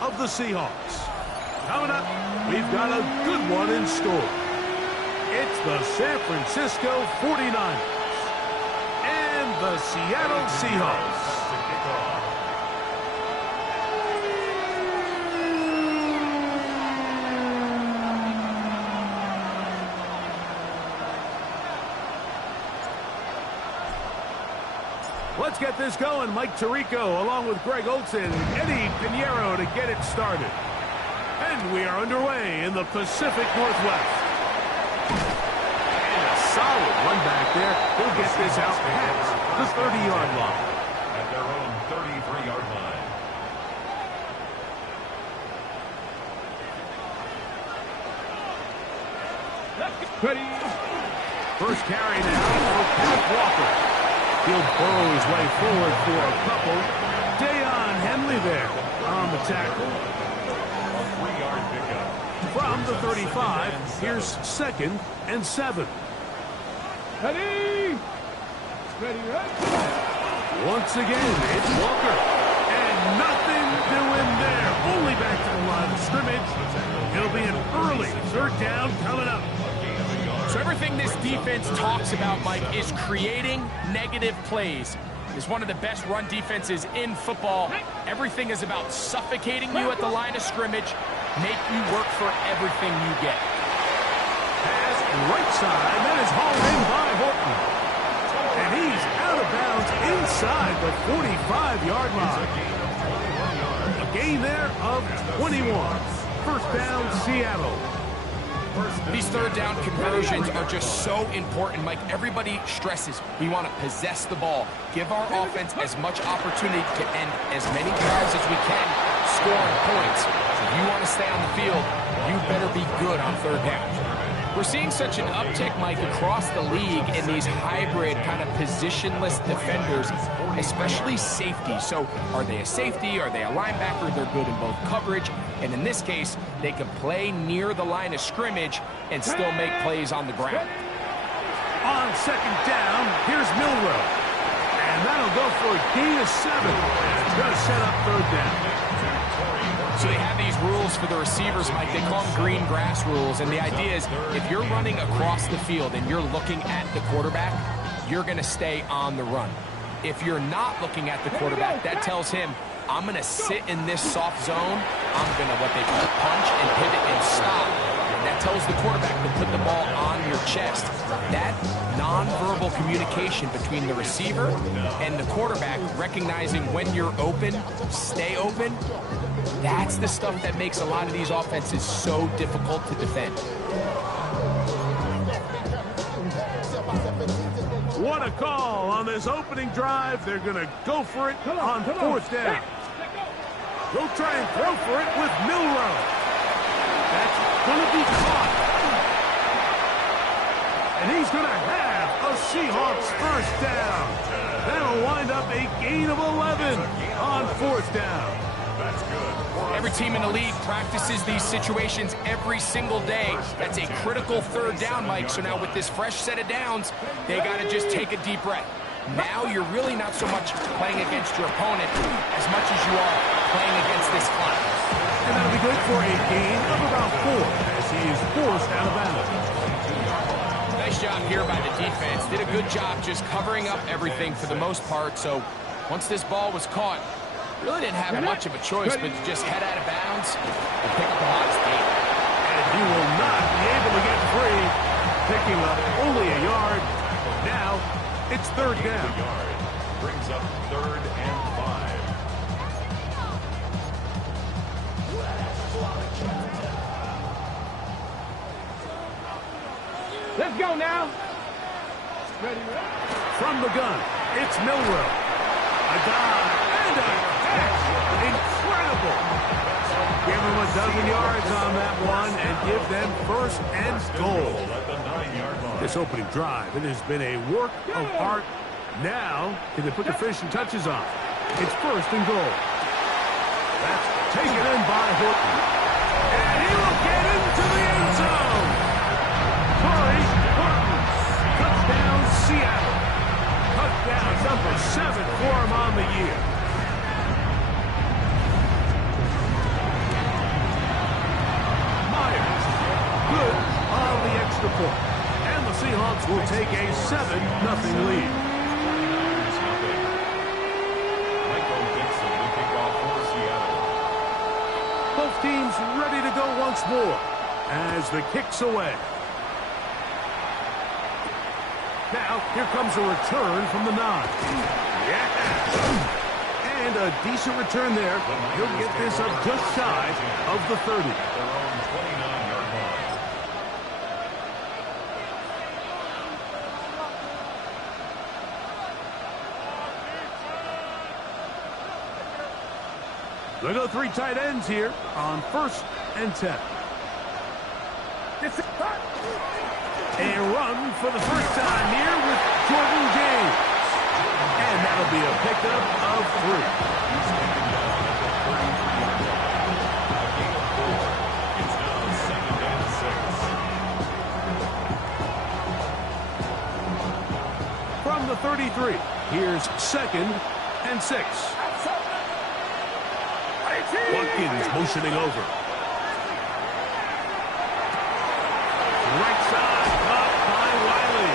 of the Seahawks. Coming up, we've got a good one in store. It's the San Francisco 49ers and the Seattle Seahawks. Let's get this going. Mike Tirico along with Greg Olson, Eddie Pinheiro to get it started. And we are underway in the Pacific Northwest. And a solid run back there. He'll get this out past the 30-yard line. At their own 33-yard line. Ready. First carry now for Kenneth Walker. He'll burrow his way forward for a couple. Deion Henley there on the tackle. A 3-yard pickup. From the 35, here's 2nd and 7. Ready. Once again, it's Walker. And nothing doing there. Only back to the line of scrimmage. It'll be an early 3rd down coming up. So everything this defense talks about, Mike, is creating negative plays. It's one of the best run defenses in football. Everything is about suffocating you at the line of scrimmage, make you work for everything you get. Pass right side, that is hauled in by Horton. And he's out of bounds inside the 45-yard line. A gain there of 21. First down, Seattle. These 3rd down conversions are just so important, Mike. Everybody stresses we want to possess the ball, give our offense as much opportunity to end as many drives as we can, scoring points. So if you want to stay on the field, you better be good on 3rd down. We're seeing such an uptick, Mike, across the league in these hybrid kind of positionless defenders, especially safety. So are they a safety? Are they a linebacker? They're good in both coverage. And in this case, they can play near the line of scrimmage and still make plays on the ground. On 2nd down, here's Milrow. And that'll go for a gain of 7. And it's going to set up 3rd down. So they have these rules for the receivers, Mike. They call them green grass rules. And the idea is if you're running across the field and you're looking at the quarterback, you're going to stay on the run. If you're not looking at the quarterback, that tells him, I'm going to sit in this soft zone. I'm going to what they call punch and pivot and stop. And that tells the quarterback to put the ball on your chest. That nonverbal communication between the receiver and the quarterback, recognizing when you're open, stay open, that's the stuff that makes a lot of these offenses so difficult to defend. What a call on this opening drive. They're going to go for it on 4th down. They'll try and throw for it with Milrow. That's going to be caught. And he's going to have a Seahawks 1st down. That'll wind up a gain of 11 on 4th down. That's good. Every team in the league practices these situations every single day. That's a critical 3rd down, Mike. So now with this fresh set of downs, they got to just take a deep breath. Now you're really not so much playing against your opponent as much as you are playing against this clock. And that'll be good for a gain of about 4 as he is forced out of bounds. Nice job here by the defense. Did a good job just covering up everything for the most part. So once this ball was caught, really didn't have much of a choice but to just head out of bounds and pick up the hottest gain. And he will not be able to get free, picking up only a yard. Now it's 3rd down. Brings up 3rd and 5. Let's go now. Ready. From the gun, it's Milrow. A dive and a catch. Incredible. Give them a dozen yards on that one and give them 1st and goal. At the 9-yard line. This opening drive, it has been a work of art. Now, can they put the finishing touches on? It's 1st and goal. That's taken in by Horton. And he will get into the end zone. Corey Horton. Touchdown, Seattle. Touchdown number 7 for him on the year. take a 7-0 lead. Both teams ready to go once more as the kick's away. Now, here comes a return from the 9. Yeah! And a decent return there. He'll get this up just shy of the 30. Their own 29-yard line. They go 3 tight ends here on 1st and 10. A run for the first time here with Jordan James. And that'll be a pickup of 3. He's taken down at the 33-yard line. A gain of 4. It's now 2nd and 6. From the 33, here's 2nd and 6. Watkins motioning over. Right side, caught by Wiley.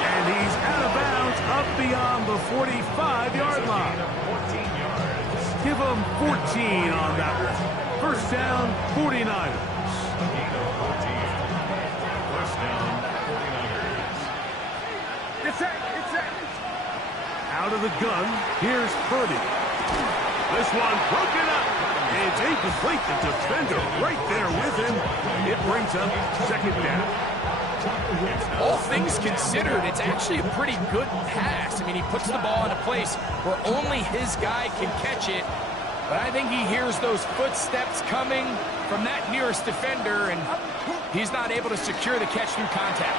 And he's out of bounds up beyond the 45-yard line. 14 yards. Give him 14 on that one. First down, 49ers. A gain of 14. First down, 49ers. Out of the gun, here's Purdy. This one broken up. It's incomplete. The defender right there with him. It brings up 2nd down. All things considered, it's actually a pretty good pass. I mean, he puts the ball in a place where only his guy can catch it. But I think he hears those footsteps coming from that nearest defender, and he's not able to secure the catch through contact.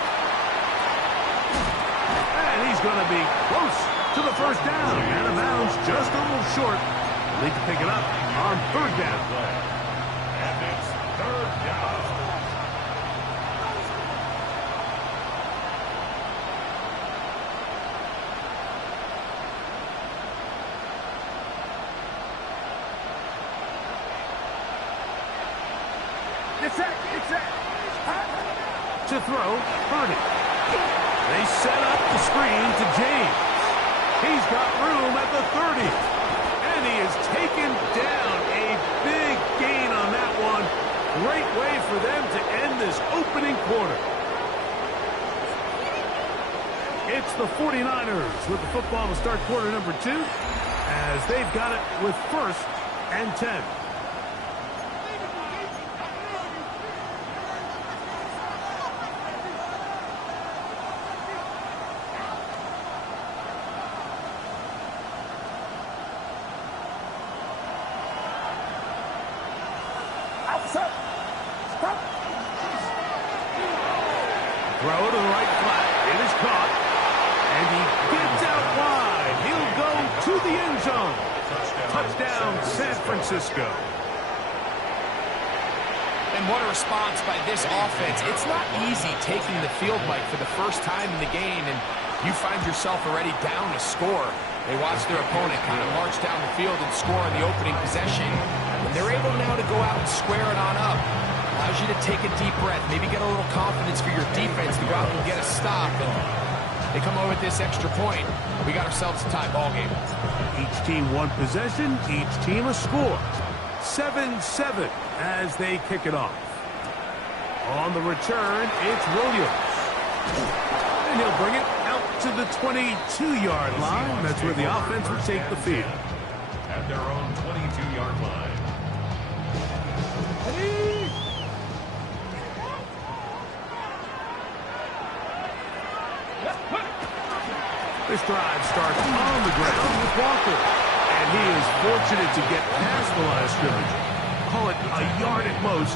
And he's going to be close to the first down. Out of bounds, just a little short. They can pick it up on 3rd down. And it's 3rd down. To throw, Purdy. They set up the screen to James. He's got room at the 30. And he is taken down. A big gain on that one. Great way for them to end this opening quarter. It's the 49ers with the football to start quarter number 2 as they've got it with 1st and 10. Throw to the right flat. It is caught. And he gets out wide. He'll go to the end zone. Touchdown, San Francisco. And what a response by this offense. It's not easy taking the field, Mike, for the first time in the game, and you find yourself already down a score. They watch their opponent kind of march down the field and score in the opening possession. And they're able now to go out and square it on up. Allows you to take a deep breath, maybe get a little confidence for your defense to go out and get a stop. And they come over with this extra point. We got ourselves a tie ball game. Each team one possession, each team a score. 7-7 as they kick it off. On the return, it's Williams. And he'll bring it out to the 22-yard line. That's where the offense will take the field. At their own 22-yard line. This drive starts on the ground with Walker. And he is fortunate to get past the line of scrimmage. Call it a yard at most.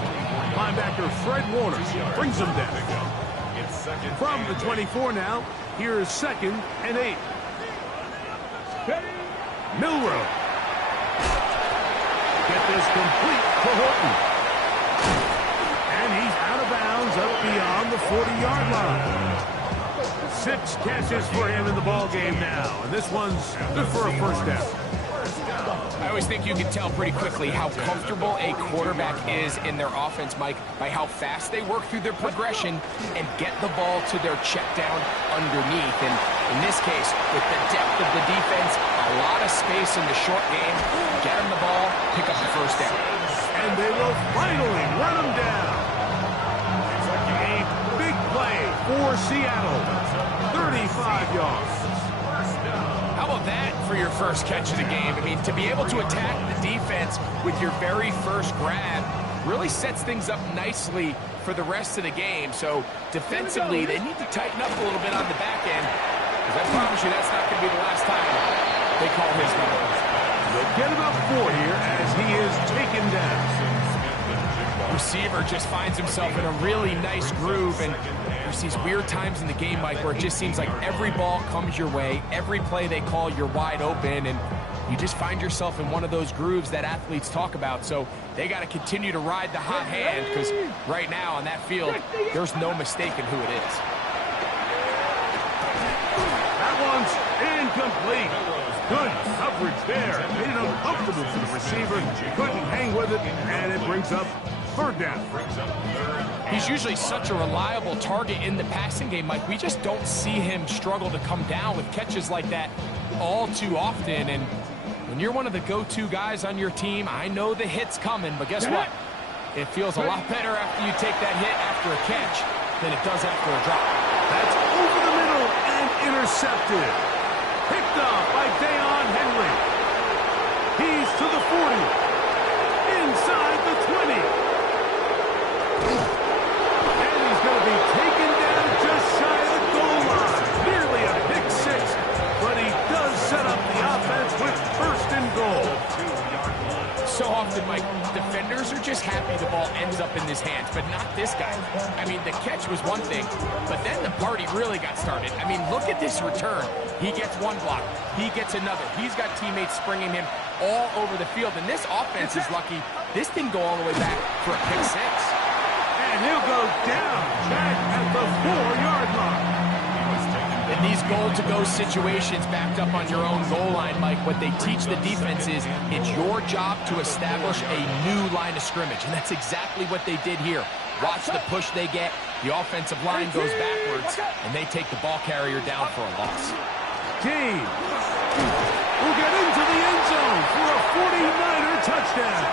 Linebacker Fred Warner brings him down. It's 2nd From the 24 now, here is 2nd and 8. Milrow. Get this complete to Horton. And he's out of bounds up beyond the 40-yard line. 6 catches for him in the ball game now. And this one's good for a first down. I always think you can tell pretty quickly how comfortable a quarterback is in their offense, Mike, by how fast they work through their progression and get the ball to their check down underneath. And in this case, with the depth of the defense, a lot of space in the short game, get them the ball, pick up the first down. And they will finally run them down. A big play for Seattle. 35 yards. How about that for your first catch of the game? I mean, to be able to attack the defense with your very first grab really sets things up nicely for the rest of the game. So defensively, they need to tighten up a little bit on the back end, because I promise you that's not going to be the last time they call his number. They'll get about 4 here as he is taken down. Receiver just finds himself in a really nice groove, and there's these weird times in the game, Mike, where it just seems like every ball comes your way, every play they call, you're wide open, and you just find yourself in one of those grooves that athletes talk about. So they got to continue to ride the hot hand, because right now on that field, there's no mistaking who it is. That one's incomplete. Good coverage there. Made it uncomfortable for the receiver. Couldn't hang with it, and it brings up third down. He's usually such a reliable target in the passing game, Mike. We just don't see him struggle to come down with catches like that all too often. And when you're one of the go-to guys on your team, I know the hit's coming, but guess what? It feels a lot better after you take that hit after a catch than it does after a drop. That's over the middle and intercepted. Picked up by Deion Henley. He's to the 40. Inside the 20. And he's going to be taken down just shy of the goal line. Nearly a pick six, but he does set up the offense with first and goal. So often, Mike, defenders are just happy the ball ends up in his hands, but not this guy. I mean, the catch was one thing, but then the party really got started. I mean, look at this return. He gets one block. He gets another. He's got teammates springing him all over the field, and this offense is lucky. This didn't go all the way back for a pick six. And he'll go down back at the 4-yard line. In these goal-to-go situations backed up on your own goal line, Mike, what they teach the defense is it's your job to establish a new line of scrimmage, and that's exactly what they did here. Watch the push they get. The offensive line goes backwards, and they take the ball carrier down for a loss. James will get into the end zone for a 49er touchdown.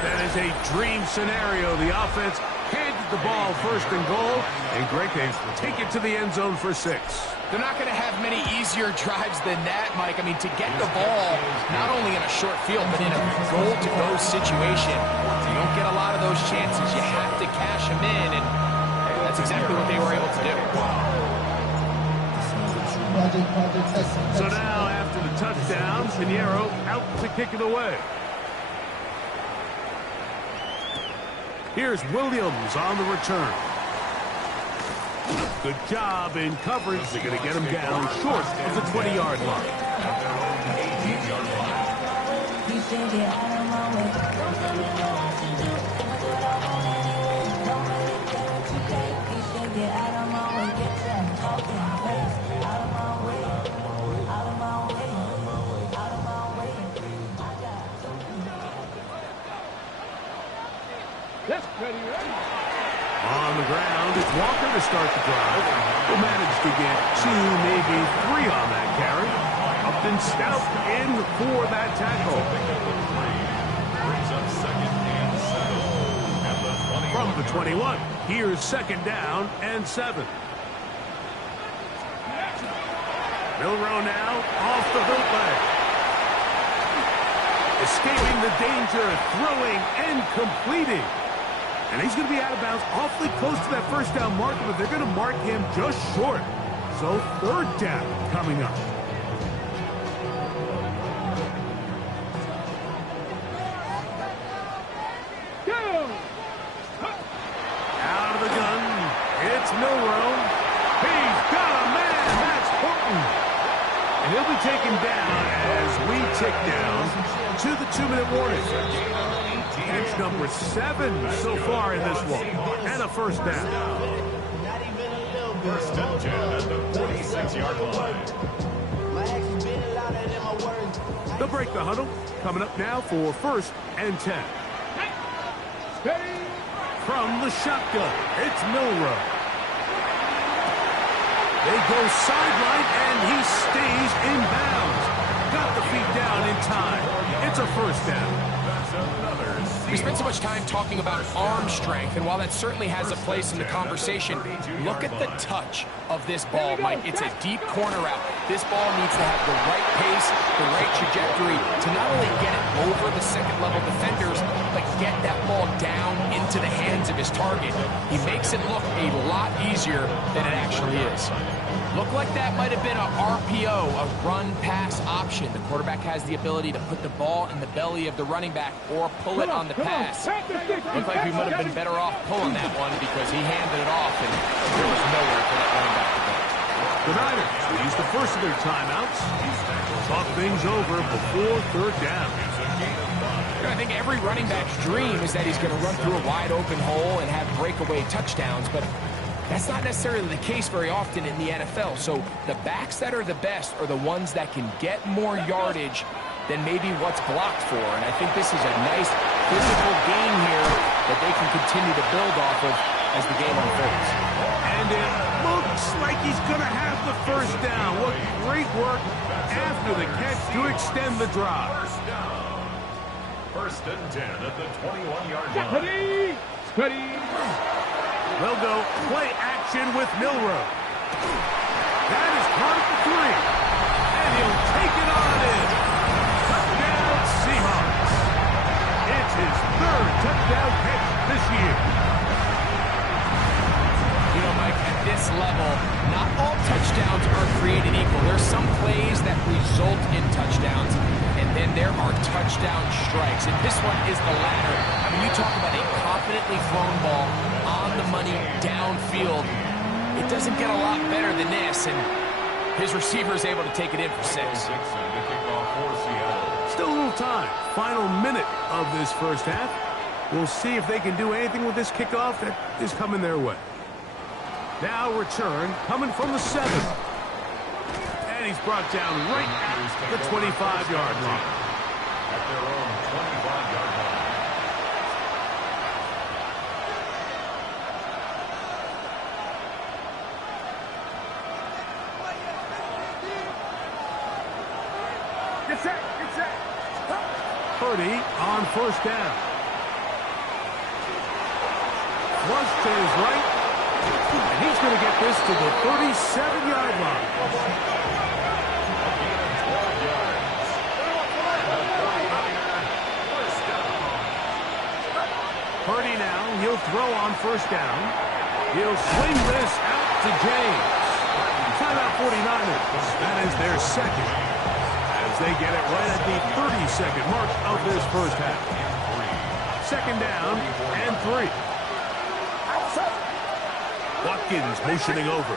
That is a dream scenario. The offense handed the ball first and goal, and Greg can take it to the end zone for 6. They're not going to have many easier drives than that, Mike. I mean, to get the ball not only in a short field, but in a goal-to-go situation, you don't get a lot of those chances. You have to cash them in, and that's exactly what they were able to do. So now, after the touchdown, Pinheiro out to kick it away. Here's Williams on the return. Good job in coverage. They're going to get him down short of the 20-yard line. On the ground, it's Walker to start the drive. Will manage to get 2, maybe 3 on that carry. Upton Stout in for that tackle. From the 21, here's second down and 7. Milroe now off the bootleg. Escaping the danger, throwing and completing. And he's going to be out of bounds awfully close to that first down marker, but they're going to mark him just short. So third down coming up. Out of the gun, it's Milroe. He's got a man, that's Horton. And he'll be taken down as we tick down to the 2-minute warning. Catch number 7 so far in this one, and a first down. First and 10 at the 46-yard line. They'll break the huddle. Coming up now for first and 10. From the shotgun, it's Milrow. They go sideline, and he stays in bounds. Got the feet down in time. It's a first down. That's another. We spent so much time talking about arm strength, and while that certainly has a place in the conversation, look at the touch of this ball, Mike. It's a deep corner route. This ball needs to have the right pace, the right trajectory to not only get it over the second-level defenders, but get that ball down into the hands of his target. He makes it look a lot easier than it actually is. Looked like that might have been a RPO, a run-pass option. The quarterback has the ability to put the ball in the belly of the running back or pull it on the pass. Looked like we might have been better off pulling that one because he handed it off, and there was nowhere for that running back to go. The Niners use the first of their timeouts. Talk things over before third down. I think every running back's dream is that he's going to run through a wide-open hole and have breakaway touchdowns, but that's not necessarily the case very often in the NFL. So the backs that are the best are the ones that can get more yardage than maybe what's blocked for. And I think this is a nice physical game here that they can continue to build off of as the game unfolds. And it looks like he's going to have the first down. What great work after the catch to extend the drive. First and 10 at the 21-yard line. Steady. They'll go play action with Milrow. That is part of the 3. And he'll take it on in. Touchdown Seahawks. It's his 3rd touchdown catch this year. You know, Mike, at this level, not all touchdowns are created equal. There's some plays that result in touchdowns, and then there are touchdown strikes. And this one is the latter. I mean, you talk about a confidently thrown ball on the money downfield. It doesn't get a lot better than this, and his receiver is able to take it in for 6. Still a little time. Final minute of this first half. We'll see if they can do anything with this kickoff that is coming their way. Now return coming from the 7. And he's brought down right at the 25-yard line. At their own 25-yard line. Purdy on first down. Flush to his right. And he's going to get this to the 37-yard line. Purdy now, he'll throw on first down. He'll swing this out to James. Timeout 49ers. That is their second. As they get it right at the 30-second mark of this first half. Second down and 3. Watkins motioning over.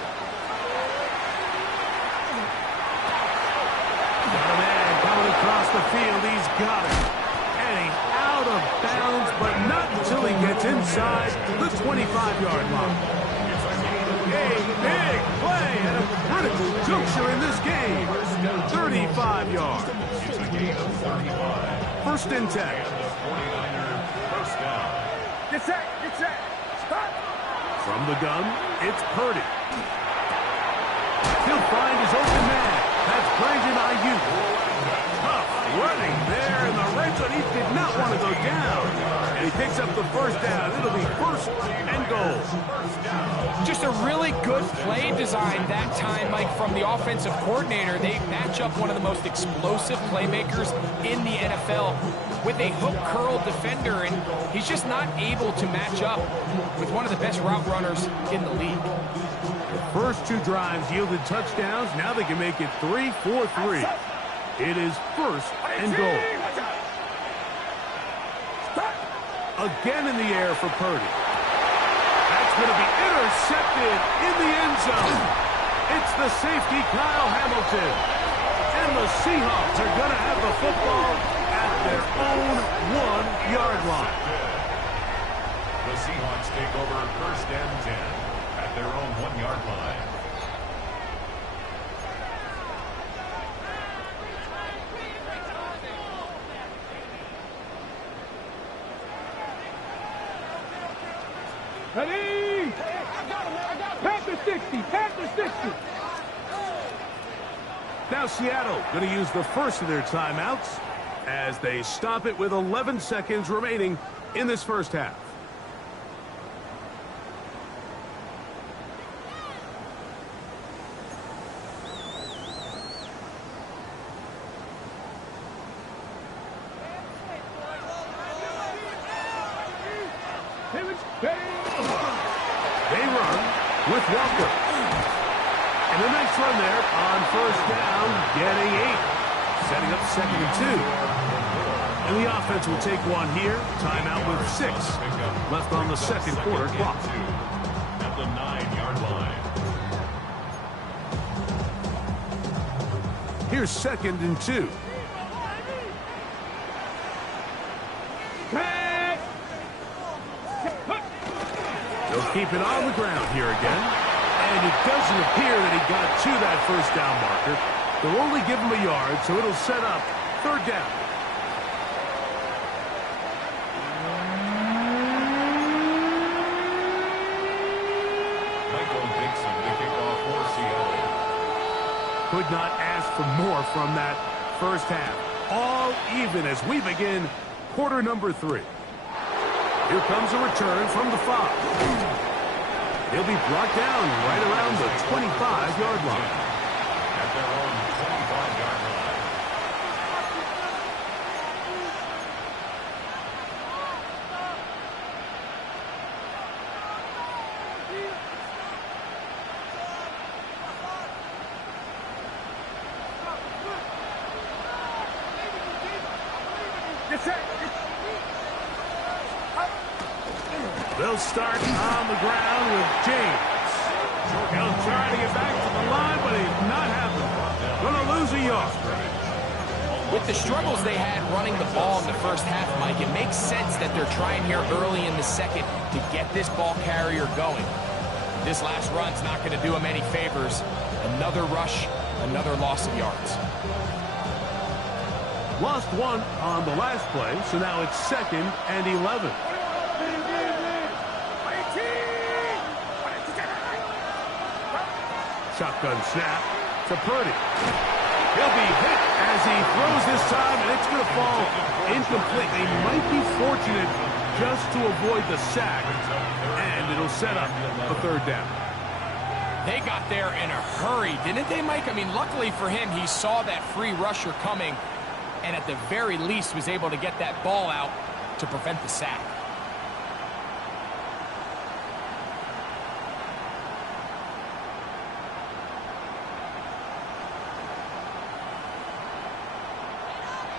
Got a man coming across the field. He's got it. And he's out of bounds, but not until he gets inside the 25-yard line. A big play at a critical juncture in this game. 35 yards. It's a gain of 35. First and 10. The 49ers first down. Get set. From the gun, it's Purdy. He'll find his open man. That's Brandon Ayuk. Tough running there in the red zone. He did not want to go down. And he picks up the first down. It'll be first and goal. Just a really good play design that time, Mike, from the offensive coordinator. They match up one of the most explosive playmakers in the NFL with a hook curl defender, and he's just not able to match up with one of the best route runners in the league. The first 2 drives yielded touchdowns. Now they can make it 3-4-3. It is first and goal. Again in the air for Purdy. That's going to be intercepted in the end zone. It's the safety, Kyle Hamilton. And the Seahawks are going to have the football at their own 1-yard line. The Seahawks take over first and 10 at at their own 1-yard line. Ready? Panther 60, Panther 60. Now Seattle going to use the first of their timeouts as they stop it with 11 seconds remaining in this first half. They run with Walker. And a nice run there on first down, getting 8. Setting up 2nd and 2. And the offense will take one here. Timeout with 6 left on the second quarter clock. At the 9-yard line. Here's 2nd and 2. They'll keep it on the ground here again. And it doesn't appear that he got to that first down marker. They'll only give him a yard, so it'll set up 3rd down. Michael Dixon to kick off for Seattle. Could not ask for more from that first half. All even as we begin quarter number 3. Here comes a return from the 5. He'll be brought down right around the 25-yard line. At their own 25-yard line. They'll start on the ground with James. He'll try to get back to the line, but he's not happening. Going to lose a yard. With the struggles they had running the ball in the first half, Mike, it makes sense that they're trying here early in the second to get this ball carrier going. This last run's not going to do him any favors. Another rush, another loss of yards. Lost one on the last play, so now it's 2nd and 11. Shotgun snap to Purdy. He'll be hit as he throws this time, and it's going to fall incomplete. They might be fortunate just to avoid the sack, and it'll set up a 3rd down. They got there in a hurry, didn't they, Mike? I mean, luckily for him, he saw that free rusher coming, and at the very least was able to get that ball out to prevent the sack.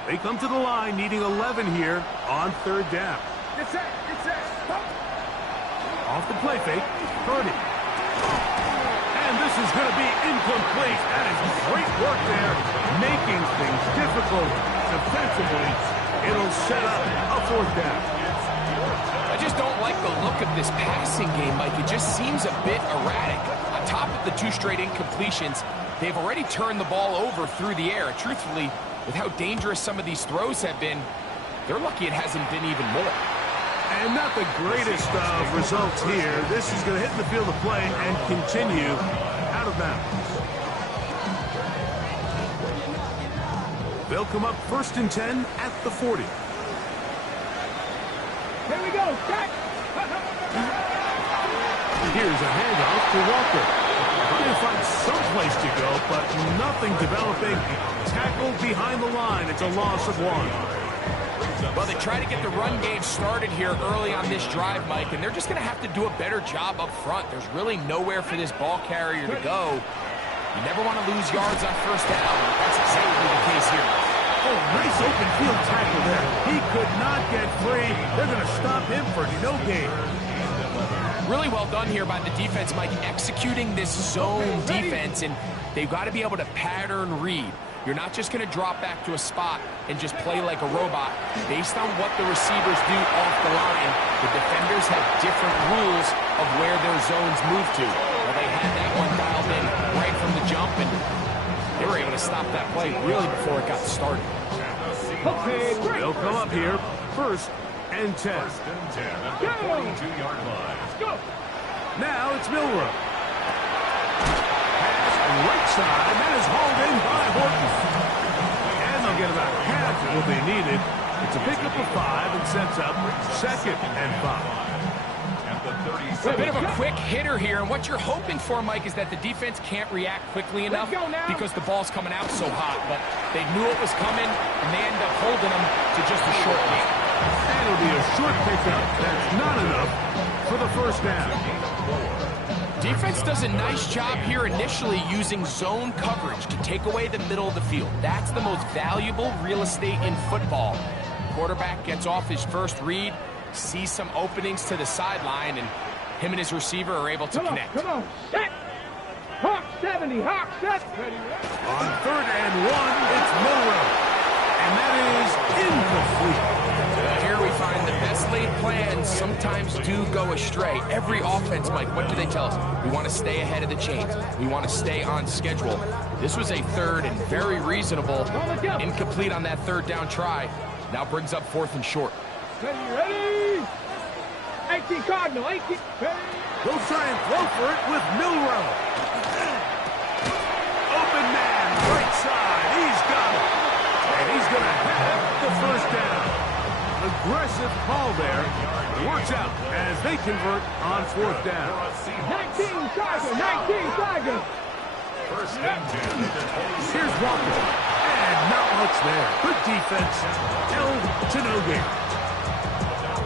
They come to the line needing 11 here on 3rd down. Off the play fake, Purdy. And this is going to be incomplete. That is great work there, making things difficult defensively. It'll set up a 4th down. I just don't like the look of this passing game, Mike. It just seems a bit erratic. On top of the 2 straight incompletions, they've already turned the ball over through the air. Truthfully, with how dangerous some of these throws have been, they're lucky it hasn't been even more. And not the greatest of results here. This is going to hit the field of play and continue out of bounds. They'll come up 1st and 10 at the 40. Here we go, Jack. Here's a handoff to Walker. Trying to find some place to go, but nothing developing. Tackled behind the line. It's a loss of 1. Well, they try to get the run game started here early on this drive, Mike, and they're just going to have to do a better job up front. There's really nowhere for this ball carrier to go. You never want to lose yards on first down. That's exactly the case here. Oh, nice open field tackle there. He could not get free. They're going to stop him for no gain. Really well done here by the defense, Mike, executing this zone defense, and they've got to be able to pattern read. You're not just going to drop back to a spot and just play like a robot. Based on what the receivers do off the line, the defenders have different rules of where their zones move to. Well, they had that one dialed in right from the jump, and they were able to stop that play really before it got started. Okay, they'll come up here. First and 10. First and 10 at the 42-yard line. Let's go. Now it's Milrow. Pass right side. That is hauled in by Horton. And they'll get about half of what they needed. It's a pickup of 5 and sets up second and 5. A bit of a quick hitter here, and what you're hoping for, Mike, is that the defense can't react quickly enough because the ball's coming out so hot. But they knew it was coming, and they end up holding them to just a short gain. And it'll be a short pickup. That's not enough for the first down. Defense does a nice job here initially using zone coverage to take away the middle of the field. That's the most valuable real estate in football. Quarterback gets off his first read, sees some openings to the sideline, and him and his receiver are able to connect. Come on, set! Hawk 70, Hawk set! Ready. On 3rd and 1, it's Milrow. And that is incomplete. Here we find the best laid plans sometimes do go astray. Every offense, Mike, what do they tell us? We want to stay ahead of the chains. We want to stay on schedule. This was a 3rd and very reasonable. Incomplete on that 3rd down try. Now brings up 4th and short. Ready? 18 Cardinal, 18. They'll try and throw for it with Milrow. Open man, right side. He's got it. And he's going to have the first down. Aggressive call there. Works out as they convert on 4th down. 19 Tiger, 19 Tiger. First and 10 at the 26. Here's Walker. And not much there. Good defense. Held to no gain.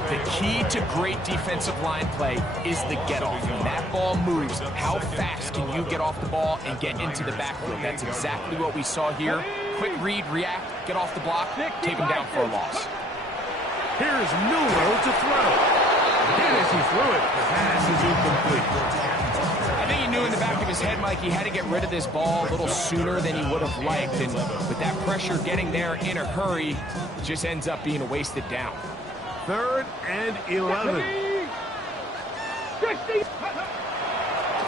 The key to great defensive line play is the get-off. When that ball moves, how fast can you get off the ball and get into the backfield? That's exactly what we saw here. Quick read, react, get off the block, take him down for a loss. Here's Milrow to throw. And as he threw it, the pass is incomplete. I think he knew in the back of his head, Mike, he had to get rid of this ball a little sooner than he would have liked. And with that pressure getting there in a hurry, it just ends up being a wasted down. 3rd and 11.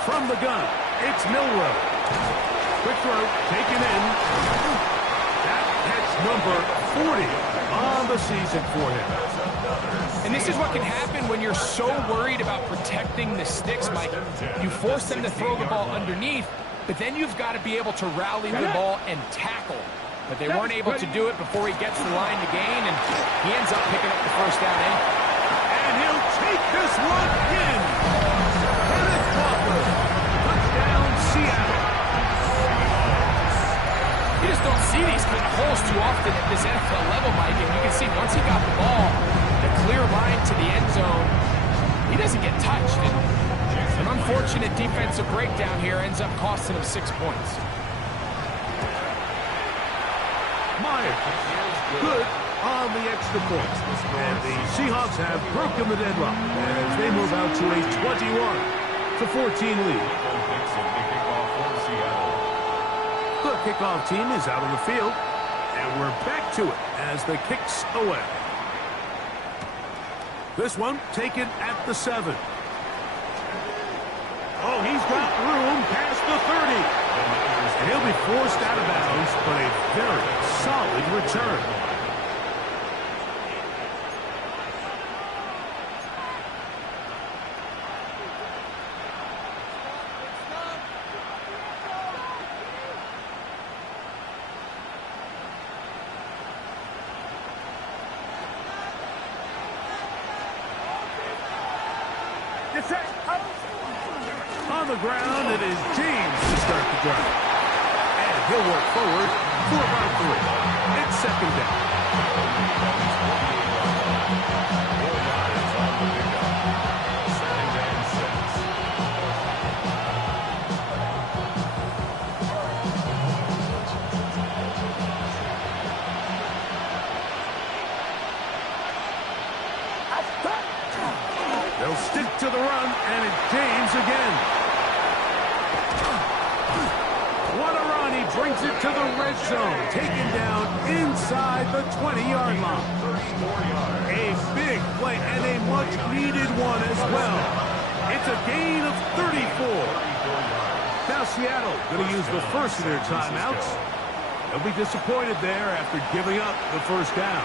From the gun, it's Milrow. Quick throw, taken in. That catch number 40 on the season for him. And this is what can happen when you're so worried about protecting the sticks, Mike. You force them to throw the ball underneath, but then you've got to be able to rally the ball and tackle. But they weren't able to do it before he gets the line to gain, and he ends up picking up the first down in. And he'll take this one in. Kenneth Walker. Touchdown, Seattle. You just don't see these kind of holes too often at this NFL level, Mike. And you can see once he got the ball, the clear line to the end zone, he doesn't get touched. And an unfortunate defensive breakdown here ends up costing him 6 points. Myers, good on the extra point. And the Seahawks have broken the deadlock as they move out to a 21-14 lead. The kickoff team is out on the field, and we're back to it as the kicks away. This one taken at the 7. Oh, he's got room past the 30. And he'll be forced out of bounds, but a very solid return. On the ground, it is James to start the drive. He'll work forward for about 3. It's 2nd down. They'll stick to the run, and it's James again. What a run. He brings brings it to the red zone, taken down inside the 20-yard line. A big play and a much-needed one as well. It's a gain of 34. Now Seattle going to use the first of their timeouts. They'll be disappointed there after giving up the first down.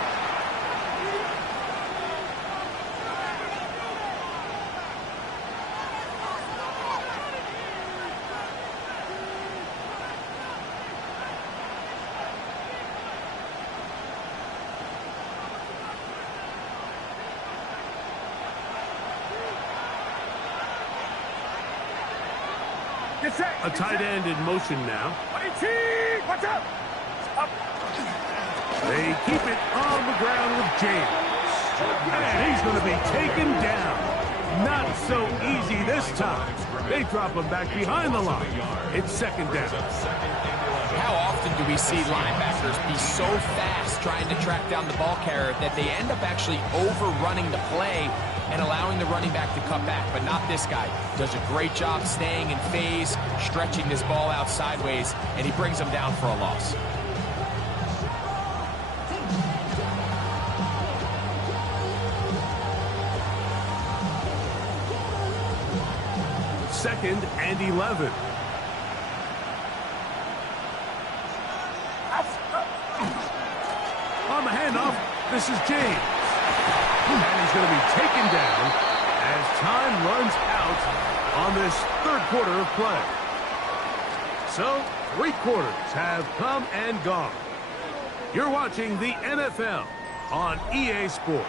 A tight end in motion now. Watch out! They keep it on the ground with James. And he's going to be taken down. Not so easy this time. They drop him back behind the line. It's second down. How often do we see linebackers be so fast trying to track down the ball carrier that they end up actually overrunning the play and allowing the running back to cut back? But not this guy. Does a great job staying in phase, stretching this ball out sideways, and he brings them down for a loss. Second and 11. On the handoff, this is James. And he's going to be taken down as time runs out on this third quarter of play. So, 3 quarters have come and gone. You're watching the NFL on EA Sports.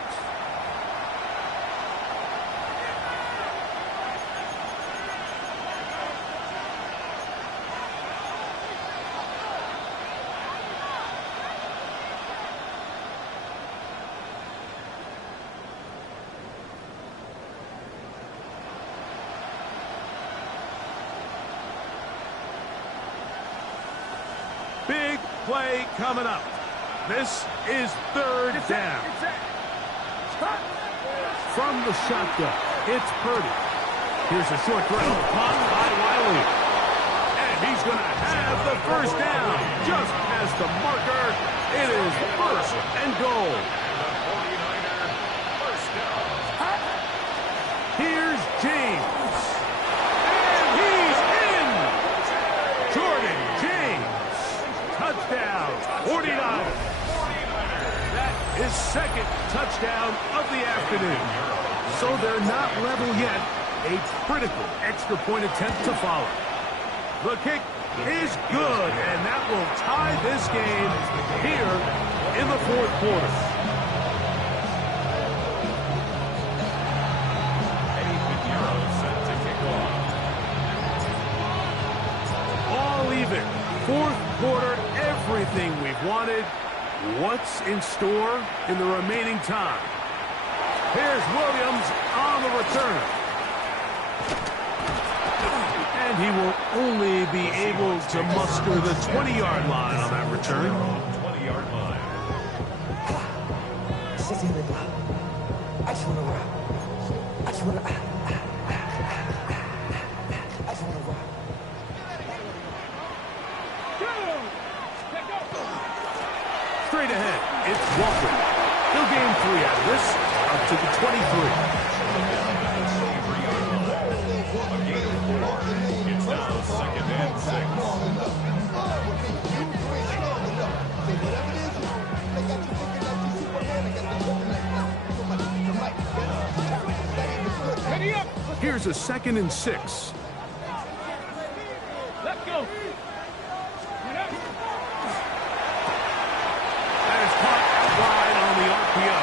Big play coming up. This is third down. From the shotgun, it's Purdy. Here's a short throw caught by Wiley. And he's going to have the first down. Just past the marker, it is first and goal. Here's James. And he's in. Jordan James. Touchdown, 49ers. That is second touchdown of the afternoon. So they're not level yet. A critical extra point attempt to follow. The kick is good, and that will tie this game here in the fourth quarter. All even. Fourth quarter, everything we've wanted. What's in store in the remaining time? Here's Williams on the return. And he will only be able to muster the 20-yard line on that return. 20-yard line. I just want to rock. I just want to rock. Straight ahead, it's Walker. He'll gain 3 out of this, up to the 23. It's now second and 6. Ready up! Here's a 2nd and 6. Let's go! That is caught wide on the RPO.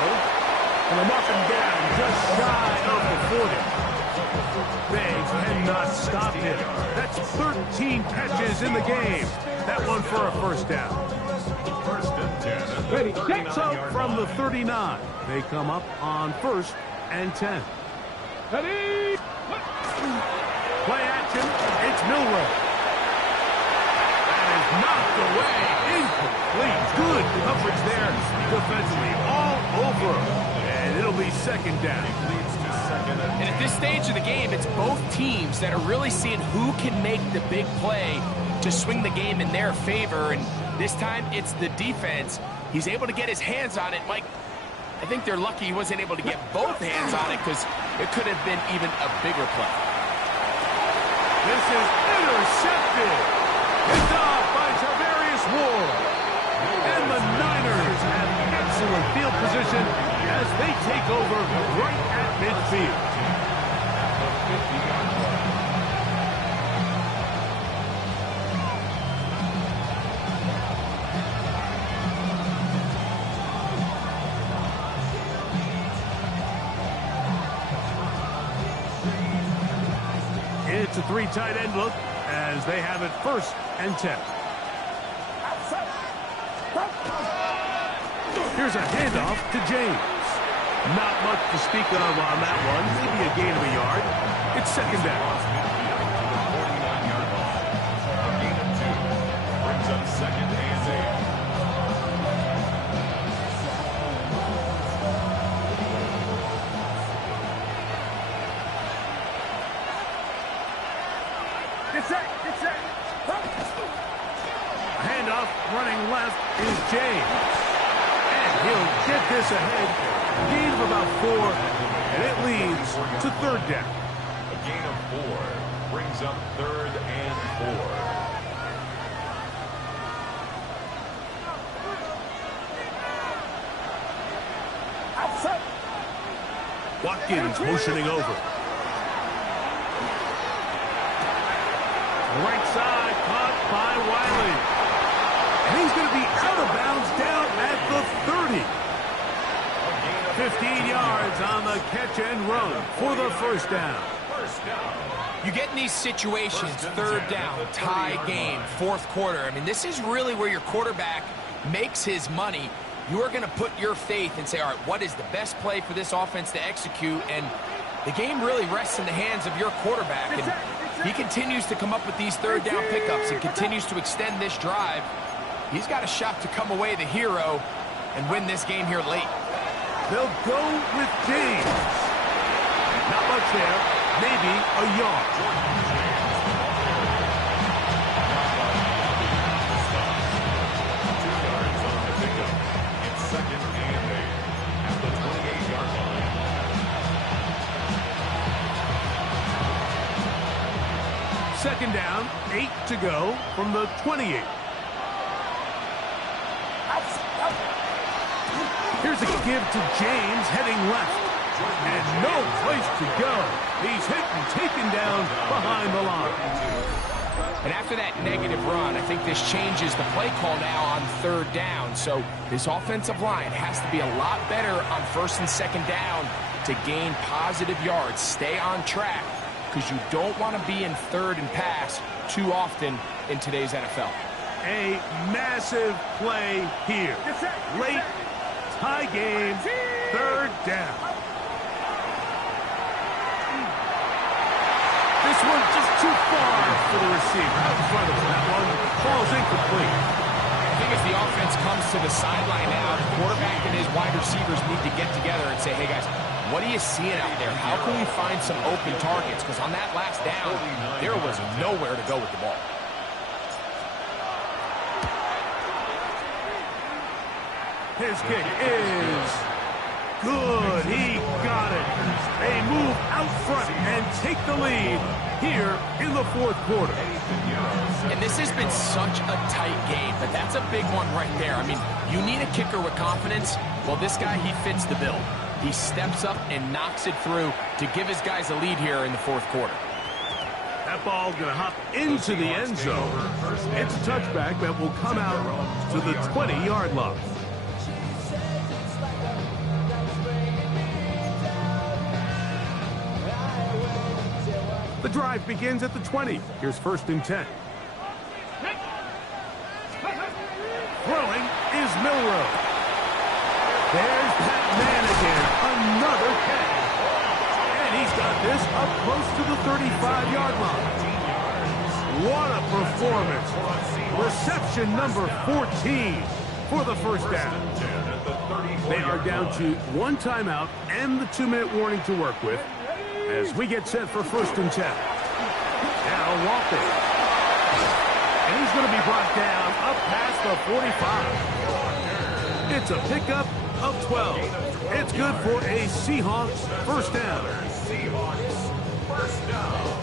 And they'll mark him down just shy of the 40. They cannot stop him. That's 13 catches in the game. That one for a first down. First and 10. Ready, set, So from the 39, they come up on 1st and 10. ready! Play action, it's Milrow. That is knocked away, incomplete. Good coverage there defensively, all over. And it'll be second down. And at this stage of the game, it's both teams that are really seeing who can make the big play to swing the game in their favor, and this time it's the defense. He's able to get his hands on it. Mike, I think they're lucky he wasn't able to get both hands on it because it could have been even a bigger play. This is intercepted. Picked off by Tarvarius Ward. And the Niners have excellent field position as they take over right at midfield. It's a three tight end look as they have it 1st and 10. Here's a handoff to James. Not much to speak of on that one. Maybe a gain of a yard. It's 2nd down. 49-yard line. A gain of 2 brings up 2nd and 8. Handoff running left is James. And he'll get this ahead. Gain of about 4. And it leads to 3rd down. A gain of 4 brings up 3rd and 4. Watkins motioning over. Right side, caught by Wiley. And he's going to be out of bounds down at the 30. 15 yards on the catch and run for the 1st down. You get in these situations, 3rd down, tie game, 4th quarter. I mean, this is really where your quarterback makes his money. You are going to put your faith and say, all right, what is the best play for this offense to execute? And the game really rests in the hands of your quarterback. And he continues to come up with these 3rd down pickups and continues to extend this drive. He's got a shot to come away the hero and win this game here late. They'll go with James. Not much there. Maybe a yard. 2 yards on the pickup. It's 2nd and 8 at the 28-yard line. Second down, 8 to go from the 28. Here's a give to James heading left. And no place to go. He's hit and taken down behind the line. And after that negative run, I think this changes the play call now on 3rd down. So this offensive line has to be a lot better on 1st and 2nd down to gain positive yards. Stay on track because you don't want to be in 3rd and pass too often in today's NFL. A massive play here. Late tie game, 3rd down. This one just too far for the receiver. Out in front of him. That one falls incomplete. I think as the offense comes to the sideline now, the quarterback and his wide receivers need to get together and say, hey guys, what are you seeing out there? How can we find some open targets? Because on that last down, there was nowhere to go with the ball. His kick is good. He got it. They move out front and take the lead here in the 4th quarter. And this has been such a tight game, but that's a big one right there. I mean, you need a kicker with confidence. Well, this guy, he fits the bill. He steps up and knocks it through to give his guys a lead here in the 4th quarter. That ball's going to hop into the end zone. It's a touchback that will come out to the 20-yard line. The drive begins at the 20. Here's 1st and 10. Throwing is Milroe. There's Pat Man again. Another catch. And he's got this up close to the 35-yard line. What a performance. Reception number 14 for the 1st down. They are down to 1 timeout and the 2-minute warning to work with as we get set for 1st and 10. Now Walker. And he's going to be brought down up past the 45. It's a pickup of 12. It's good for a Seahawks first down. Seahawks first down.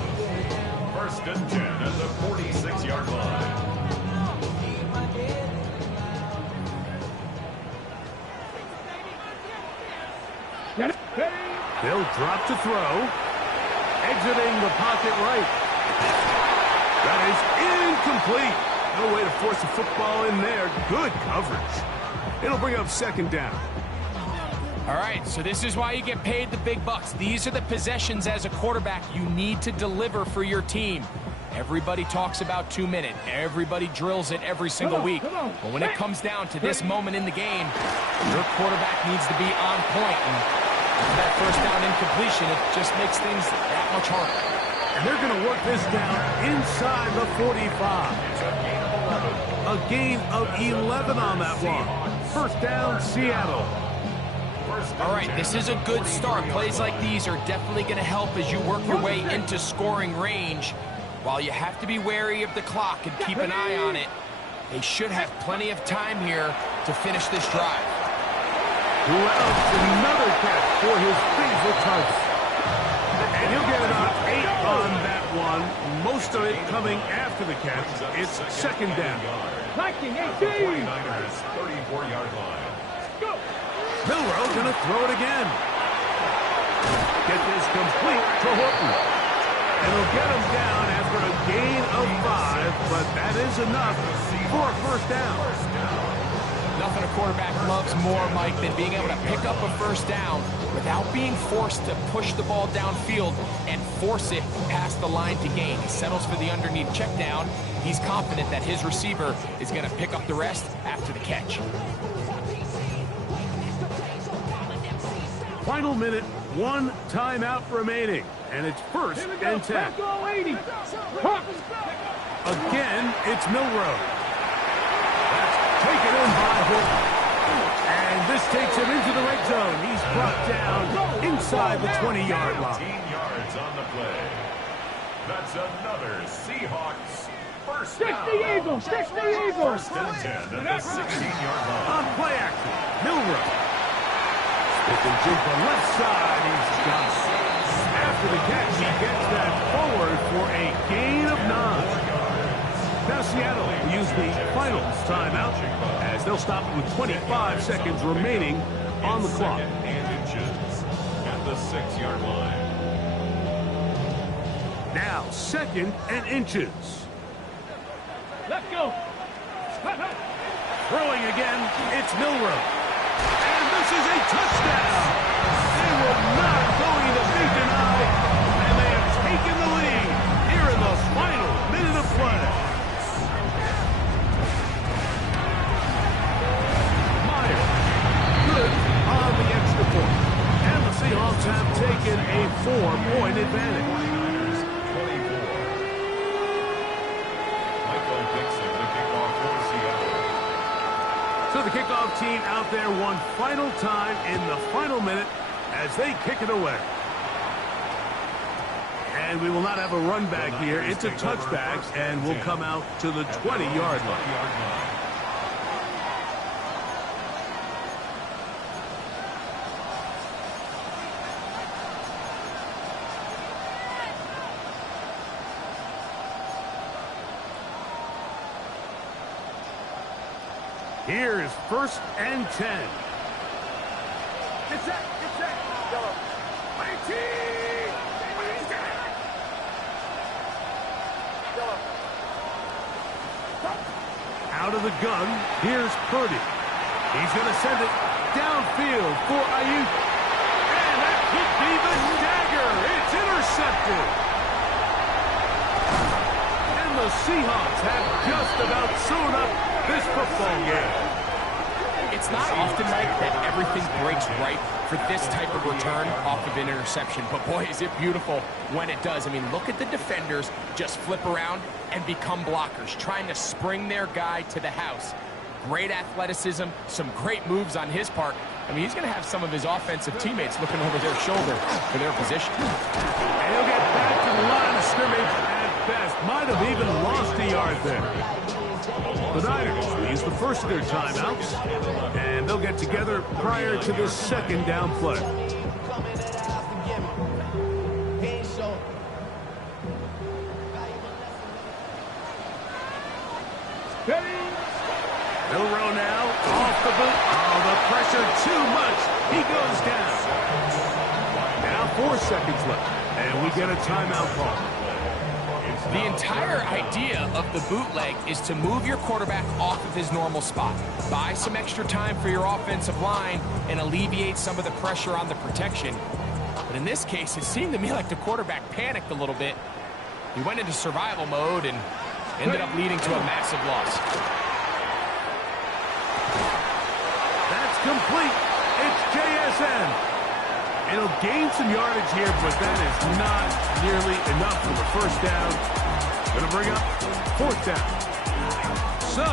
First and 10 at the 46-yard line. They'll drop to throw. Exiting the pocket right. That is incomplete. No way to force the football in there. Good coverage. It'll bring up second down. All right, so this is why you get paid the big bucks. These are the possessions as a quarterback you need to deliver for your team. Everybody talks about 2 minutes. Everybody drills it every single week. But when it comes down to this moment in the game, your quarterback needs to be on point. And that first down incompletion, it just makes things that much harder. And they're going to work this down inside the 45. A gain of 11 on that one. First down, Seattle. All right, this is a good start. Plays like these are definitely going to help as you work your way into scoring range. While you have to be wary of the clock and keep an eye on it, they should have plenty of time here to finish this drive. Wells, another catch for his favorite target. And he'll get about 8 on that one. Most of it coming after the catch. It's second down. 19-18. 34-yard line. Milrow gonna throw it again. Get this complete to Horton. And he'll get him down after a gain of 5, but that is enough for a first down. Nothing a quarterback loves more, Mike, than being able to pick up a first down without being forced to push the ball downfield and force it past the line to gain. He settles for the underneath check down. He's confident that his receiver is going to pick up the rest after the catch. Final minute, 1 timeout remaining, and it's first and 10. Again, it's Milrow. That's taken in by Horton. And this takes him into the red zone. He's brought down inside the 20-yard line. 15 yards on the play. That's another Seahawks first Stick down. the Eagles! Stick the Eagles! First and 10 at the 16-yard line. On play action, Milrow. Stick and jump on left side. He's got it. After the catch, he gets that forward for a gain of 9. Now Seattle will use the final timeout as they'll stop it with 25 seconds remaining on the clock. Second and inches at the 6-yard line. Now second and inches. Let's go! Throwing again, it's Milrow. And this is a touchdown. They were not going to be denied, and they have taken the lead here in the final minute of play. Meyer, good on the extra point. And the Seahawks have taken a 4-point advantage. 24. Michael Dixon, the kickoff for Seattle. So the kickoff team out there one final time in the final minute as they kick it away. And we will not have a run back here. It's a touchback, and we'll come out to the 20-yard line. Here is first and 10. Get set! Get set! Yellow. 19! Yellow. Out of the gun, here's Purdy. He's going to send it downfield for Ayuk. And that could be the dagger. It's intercepted. And the Seahawks have just about sewn up this football game. It's not often, Mike, that everything breaks right for this type of return off of an interception. But, boy, is it beautiful when it does. I mean, look at the defenders just flip around and become blockers, trying to spring their guy to the house. Great athleticism, some great moves on his part. I mean, he's going to have some of his offensive teammates looking over their shoulder for their position. And he'll get back to the line of scrimmage at best might have even lost a yard there. The Niners will use the first of their timeouts, and they'll get together prior to the second down play. Milroe now off the boot. Oh, the pressure too much. He goes down. Now 4 seconds left, and we get a timeout call. The entire idea of the bootleg is to move your quarterback off of his normal spot, buy some extra time for your offensive line, and alleviate some of the pressure on the protection. But in this case, it seemed to me like the quarterback panicked a little bit. He went into survival mode and ended up leading to a massive loss. That's complete. It's JSN. It'll gain some yardage here, but that is not nearly enough for the first down. Going to bring up 4th down. So